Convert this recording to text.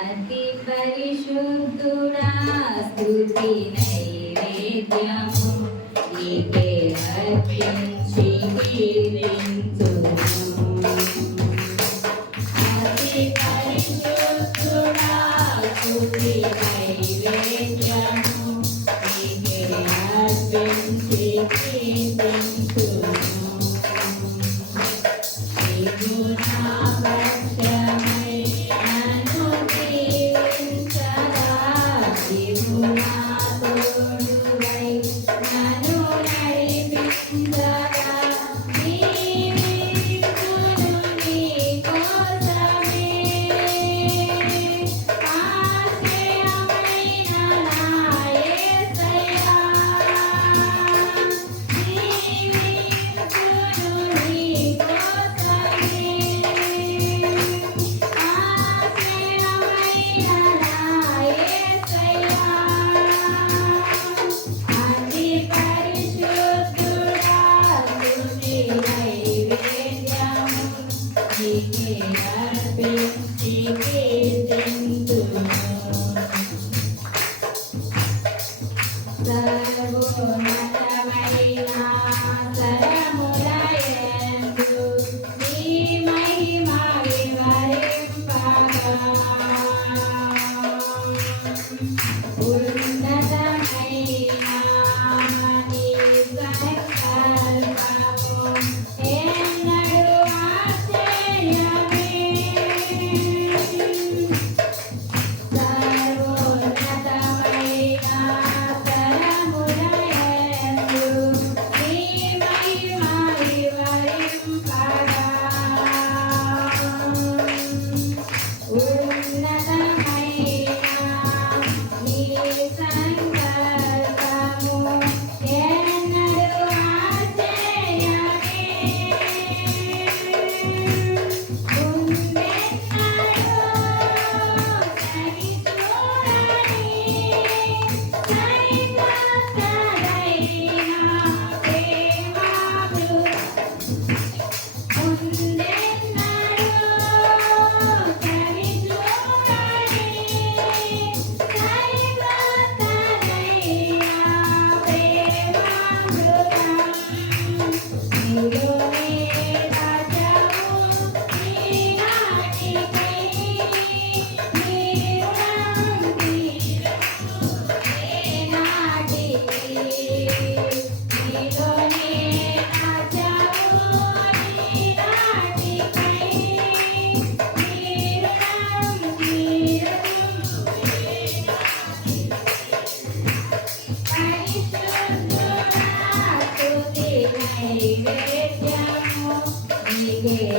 అతి పరిశుద్ధుడా స్థుతి నైవేద్యము నీకే అర్పించి కీర్తించు అతి పరిశుద్ధుడా స్థుతి నైవేద్యము. Слава Богу. ಕಿವಿಯೇ